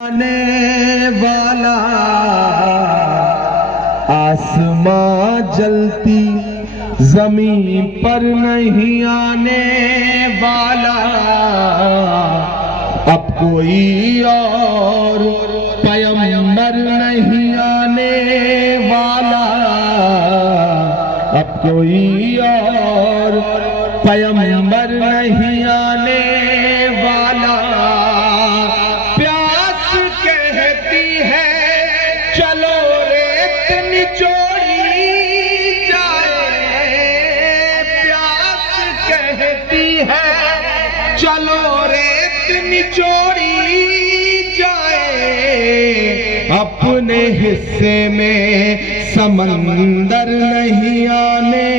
आने वाला आसमां जलती जमीन पर नहीं आने वाला, अब कोई और पैगंबर नहीं आने वाला, अब कोई और पैगंबर नहीं आने वाला। प्यास कहती है चलो रेत निचोड़ी जाए, प्यास कहती है चलो रेत निचोड़ी जाए, अपने हिस्से में समंदर नहीं आने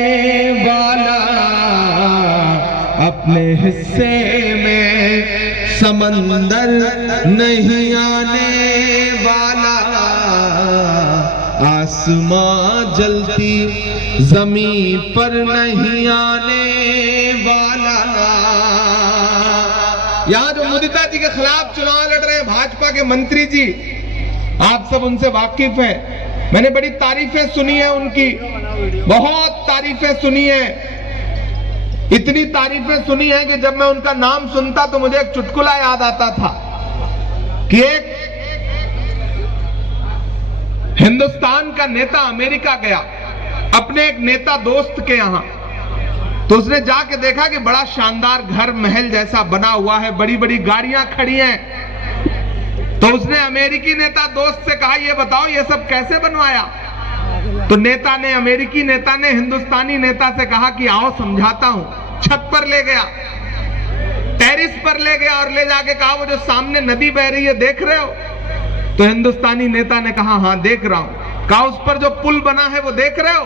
वाला, अपने हिस्से में समंदर नहीं आने वाला, आसमां जलती जमीन पर नहीं आने वाला। यहां जो मुदिता जी के खिलाफ चुनाव लड़ रहे हैं भाजपा के मंत्री जी, आप सब उनसे वाकिफ हैं। मैंने बड़ी तारीफें सुनी है उनकी, बहुत तारीफें सुनी है। इतनी तारीफें सुनी है कि जब मैं उनका नाम सुनता तो मुझे एक चुटकुला याद आता था कि एक हिंदुस्तान का नेता अमेरिका गया अपने एक नेता दोस्त के यहां, तो उसने जाके देखा कि बड़ा शानदार घर महल जैसा बना हुआ है, बड़ी बड़ी गाड़ियां खड़ी हैं। तो उसने अमेरिकी नेता दोस्त से कहा, ये बताओ ये सब कैसे बनवाया? तो अमेरिकी नेता ने हिंदुस्तानी नेता से कहा कि आओ समझाता हूं। छत पर ले गया, टेरिस पर ले गया और ले जाके कहा वो जो सामने नदी बह रही है देख रहे हो? तो हिंदुस्तानी नेता ने कहा हाँ देख रहा हूं। कहा उस पर जो पुल बना है वो देख रहे हो?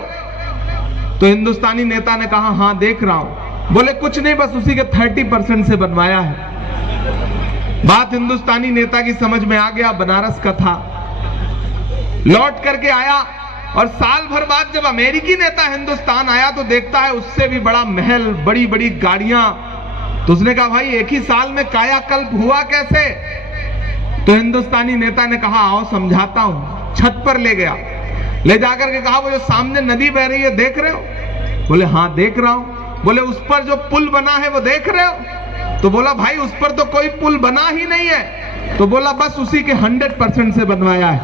तो हिंदुस्तानी नेता ने कहा हाँ देख रहा हूं। बोले कुछ नहीं, बस उसी के 30% से बनवाया है। बात हिंदुस्तानी नेता की समझ में आ गया, बनारस का था। लौट करके आया और साल भर बाद जब अमेरिकी नेता हिंदुस्तान आया तो देखता है उससे भी बड़ा महल, बड़ी बड़ी गाड़ियां। तो उसने कहा भाई एक ही साल में कायाकल्प हुआ कैसे? तो हिंदुस्तानी नेता ने कहा आओ समझाता हूं। छत पर ले गया, ले जाकर के कहा वो जो सामने नदी बह रही है देख रहे हो? बोले हाँ देख रहा हूं। बोले उस पर जो पुल बना है वो देख रहे हो? तो बोला भाई उस पर तो कोई पुल बना ही नहीं है। तो बोला बस उसी के 100% से बनवाया है।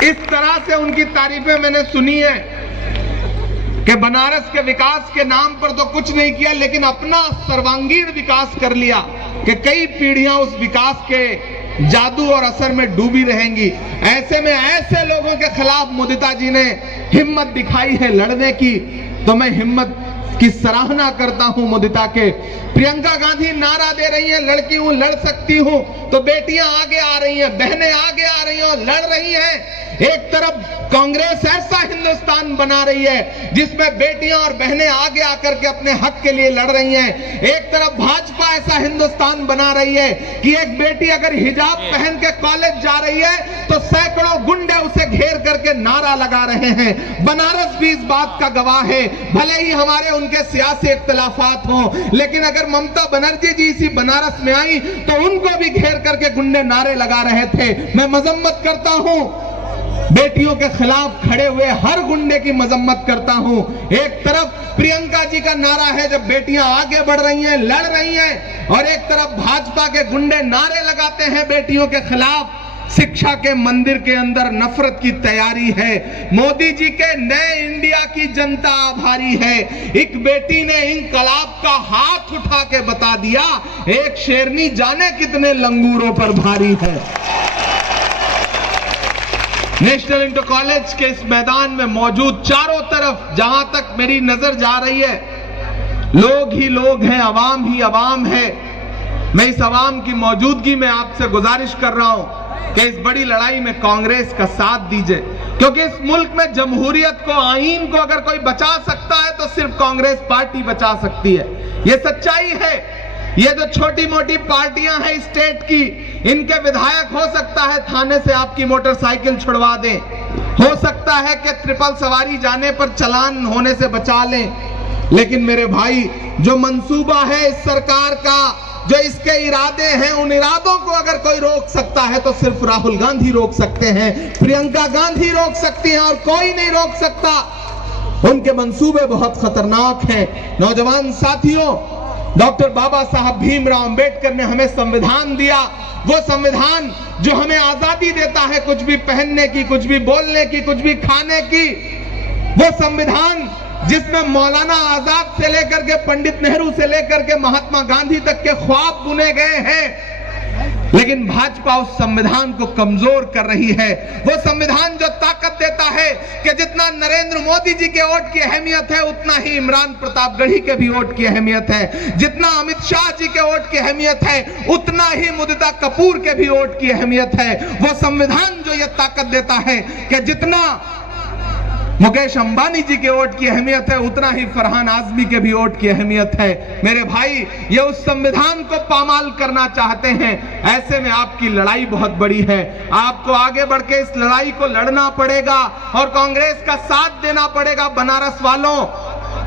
इस तरह से उनकी तारीफें मैंने सुनी है कि बनारस के विकास के नाम पर तो कुछ नहीं किया, लेकिन अपना सर्वांगीण विकास कर लिया कि कई पीढ़ियां उस विकास के जादू और असर में डूबी रहेंगी। ऐसे में ऐसे लोगों के खिलाफ मुदिता जी ने हिम्मत दिखाई है लड़ने की, तो मैं हिम्मत की सराहना करता हूं मुदिता के। प्रियंका गांधी नारा दे रही हैं लड़की हूं, लड़ सकती हूं, तो बेटियां आगे आ रही हैं, बहनें आगे आ रही हैं और लड़ रही हैं। एक तरफ कांग्रेस ऐसा हिंदुस्तान बना रही है जिसमें बेटियां और बहनें आगे आकर के अपने हक के लिए लड़ रही हैं। एक तरफ भाजपा ऐसा हिंदुस्तान बना रही है कि एक बेटी अगर हिजाब पहन के कॉलेज जा रही है तो सैकड़ों गुंडे उसे घेर करके नारा लगा रहे हैं। बनारस भी इस बात का गवाह है। भले ही हमारे उनके सियासी इख्तिलाफात हों, लेकिन अगर ममता बनर्जी जी इसी बनारस में आई तो उनको भी घेर करके गुंडे नारे लगा रहे थे। मैं मजम्मत करता हूं, बेटियों के खिलाफ खड़े हुए हर गुंडे की मजम्मत करता हूं। एक तरफ प्रियंका जी का नारा है जब बेटियां आगे बढ़ रही हैं, लड़ रही हैं, और एक तरफ भाजपा के गुंडे नारे लगाते हैं बेटियों के खिलाफ। शिक्षा के मंदिर के अंदर नफरत की तैयारी है। मोदी जी के नए इंडिया की जनता आभारी है। एक बेटी ने इंकलाब का हाथ उठा के बता दिया, एक शेरनी जाने कितने लंगूरों पर भारी है। नेशनल इंटर कॉलेज के इस मैदान में मौजूद चारों तरफ जहां तक मेरी नजर जा रही है, लोग ही लोग हैं, अवाम ही अवाम है। मैं इस अवाम की मौजूदगी में आपसे गुजारिश कर रहा हूं कि इस बड़ी लड़ाई में कांग्रेस का साथ दीजिए, क्योंकि इस मुल्क में जमहूरियत को, आईन को अगर कोई बचा सकता है तो सिर्फ कांग्रेस पार्टी बचा सकती है। ये सच्चाई है। ये जो छोटी मोटी पार्टियां हैं स्टेट की, इनके विधायक हो सकता है थाने से आपकी मोटरसाइकिल छुड़वा दें, हो सकता है कि ट्रिपल सवारी जाने पर चालान होने से बचा लें, लेकिन मेरे भाई जो मंसूबा है इस सरकार का, जो इसके इरादे हैं, उन इरादों को अगर कोई रोक सकता है तो सिर्फ राहुल गांधी रोक सकते हैं, प्रियंका गांधी रोक सकती हैं और कोई नहीं रोक सकता। उनके मंसूबे बहुत खतरनाक हैं। नौजवान साथियों, डॉक्टर बाबा साहब भीमराव अंबेडकर ने हमें संविधान दिया, वो संविधान जो हमें आजादी देता है कुछ भी पहनने की, कुछ भी बोलने की, कुछ भी खाने की। वो संविधान जिसमें मौलाना आजाद से लेकर के पंडित नेहरू से लेकर के महात्मा गांधी तक के ख्वाब बुने गए हैं, लेकिन भाजपा उस संविधान को कमजोर कर रही है। वो संविधान जो ताकत देता है कि जितना नरेंद्र मोदी जी के वोट की अहमियत है उतना ही इमरान प्रतापगढ़ी के भी वोट की अहमियत है, जितना अमित शाह जी के वोट की अहमियत है उतना ही मुदिता कपूर के भी वोट की अहमियत है। वो संविधान जो ये ताकत देता है कि जितना मुकेश अंबानी जी के वोट की अहमियत है उतना ही फरहान आजमी के भी वोट की अहमियत है। मेरे भाई, ये उस संविधान को पामाल करना चाहते हैं। ऐसे में आपकी लड़ाई बहुत बड़ी है, आपको आगे बढ़ के इस लड़ाई को लड़ना पड़ेगा और कांग्रेस का साथ देना पड़ेगा बनारस वालों,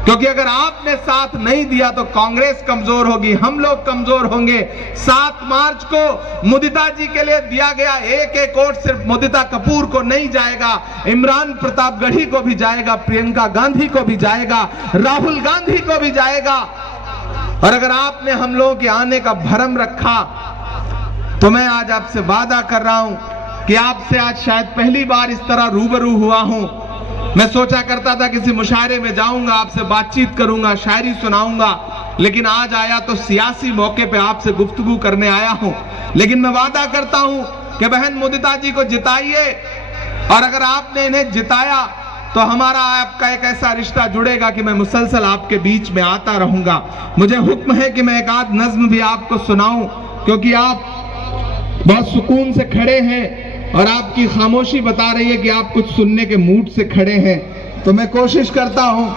क्योंकि अगर आपने साथ नहीं दिया तो कांग्रेस कमजोर होगी, हम लोग कमजोर होंगे। 7 मार्च को मुदिता जी के लिए दिया गया एक वोट सिर्फ मुदिता कपूर को नहीं जाएगा, इमरान प्रतापगढ़ी को भी जाएगा, प्रियंका गांधी को भी जाएगा, राहुल गांधी को भी जाएगा। और अगर आपने हम लोगों के आने का भरम रखा तो मैं आज आपसे वादा कर रहा हूं कि आपसे आज शायद पहली बार इस तरह रूबरू हुआ हूं। मैं सोचा करता था किसी मुशायरे में जाऊंगा, आपसे बातचीत करूंगा, शायरी सुनाऊंगा, लेकिन आज आया तो सियासी मौके पे आपसे गुफ्तगू करने आया हूं। लेकिन मैं वादा करता हूं कि बहन मुदिता जी को जिताइए, और अगर आपने इन्हें जिताया तो हमारा आपका एक ऐसा रिश्ता जुड़ेगा कि मैं मुसलसल आपके बीच में आता रहूंगा। मुझे हुक्म है कि मैं एक आध नज्म भी आपको सुनाऊं, क्योंकि आप बहुत सुकून से खड़े हैं और आपकी खामोशी बता रही है कि आप कुछ सुनने के मूड से खड़े हैं। तो मैं कोशिश करता हूं,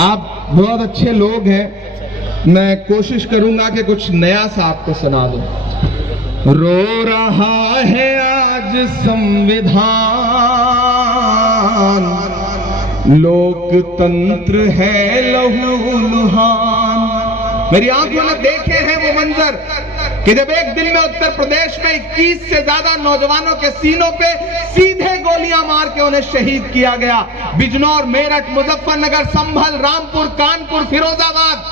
आप बहुत अच्छे लोग हैं, मैं कोशिश करूंगा कि कुछ नया सा आपको सुना दूं। रो रहा है आज संविधान, लोकतंत्र है लहूलुहान। मेरी आंखों ने देखे हैं वो मंजर कि जब एक दिन में उत्तर प्रदेश में 21 से ज्यादा नौजवानों के सीनों पे सीधे गोलियां मार के उन्हें शहीद किया गया। बिजनौर, मेरठ, मुजफ्फरनगर, संभल, रामपुर, कानपुर, फिरोजाबाद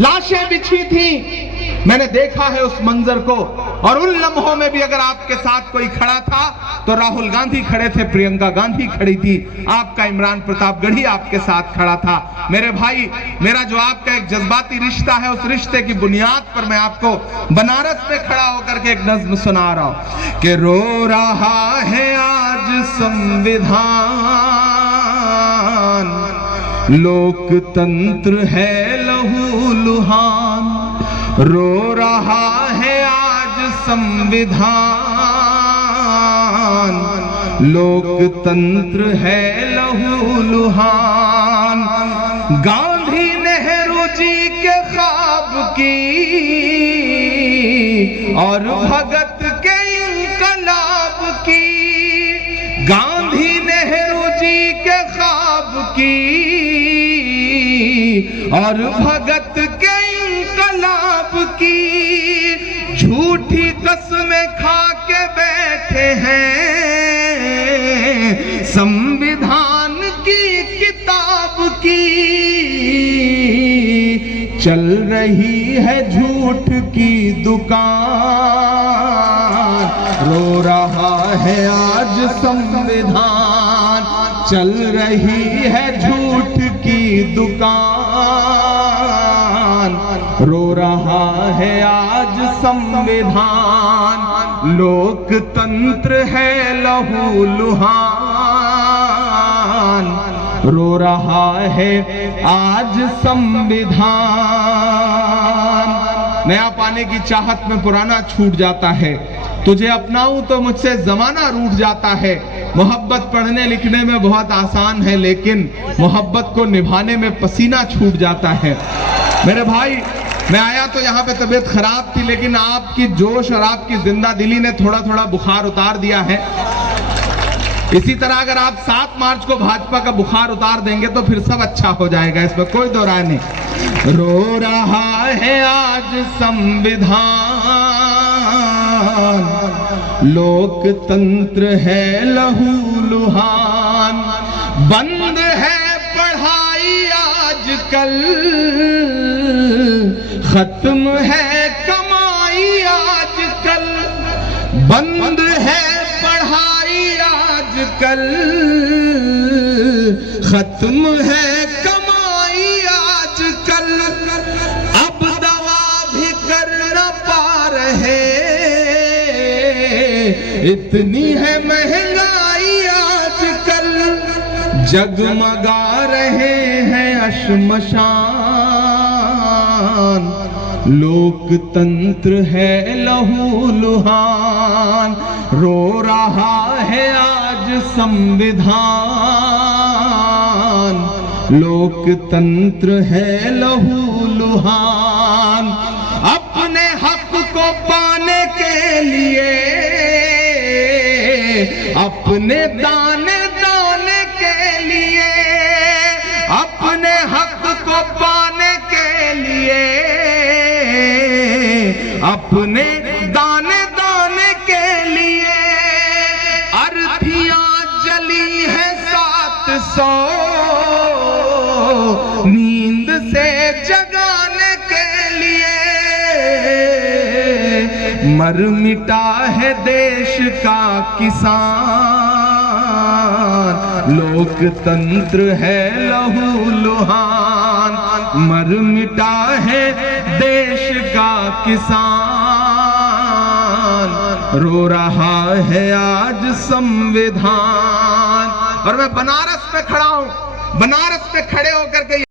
लाशें बिछी थी। मैंने देखा है उस मंजर को, और उन लम्हों में भी अगर आपके साथ कोई खड़ा था तो राहुल गांधी खड़े थे, प्रियंका गांधी खड़ी थी, आपका इमरान प्रतापगढ़ी आपके साथ खड़ा था। मेरे भाई, मेरा जो आपका एक जज्बाती रिश्ता है, उस रिश्ते की बुनियाद पर मैं आपको बनारस में खड़ा होकर के एक नज्म सुना रहा हूं कि रो रहा है आज संविधान, लोकतंत्र है लहूलुहान। रो रहा है आज संविधान, लोकतंत्र है लहूलुहान। गांधी नेहरू जी के ख्वाब की और भगत के इनकलाब की, गांधी नेहरू जी के ख्वाब की और भगत के इनकलाब की, झूठी कसमें खा के बैठे हैं संविधान की किताब की। चल रही है झूठ की दुकान, रो रहा है आज संविधान। चल रही है झूठ की दुकान, रो रहा है आज संविधान। लोकतंत्र है लहूलुहान, रो रहा है आज संविधान। नया पाने की चाहत में पुराना छूट जाता है, तुझे अपनाऊं तो मुझसे जमाना रूठ जाता है। मोहब्बत पढ़ने लिखने में बहुत आसान है, लेकिन मोहब्बत को निभाने में पसीना छूट जाता है। मेरे भाई, मैं आया तो यहाँ पे तबीयत खराब थी, लेकिन आपकी जोश और आपकी जिंदा दिली ने थोड़ा थोड़ा बुखार उतार दिया है। इसी तरह अगर आप 7 मार्च को भाजपा का बुखार उतार देंगे तो फिर सब अच्छा हो जाएगा, इसमें कोई दो राय नहीं। रो रहा है आज संविधान, लोकतंत्र है लहूलुहान। बंद है पढ़ाई आजकल, खत्म है कमाई आजकल। बंद है पढ़ाई आजकल, खत्म है कमाई आजकल। अब दवा भी कर न पा रहे, इतनी है महंगाई आजकल। जगमगा रहे हैं अश्मशान, लोकतंत्र है लहूलुहान। रो रहा है आज संविधान, लोकतंत्र है लहूलुहान। अपने हक को पाने के लिए, अपने दाने दाने के लिए, अपने हक को पाने के लिए, अपने दाने दाने के लिए अर्थियां जली है 700, नींद से जगाने के लिए। मर मिटा है देश का किसान, लोकतंत्र है लहूलुहान। मर मिटा है देश का किसान, रो रहा है आज संविधान। और मैं बनारस पे खड़ा हूं, बनारस पे खड़े होकर के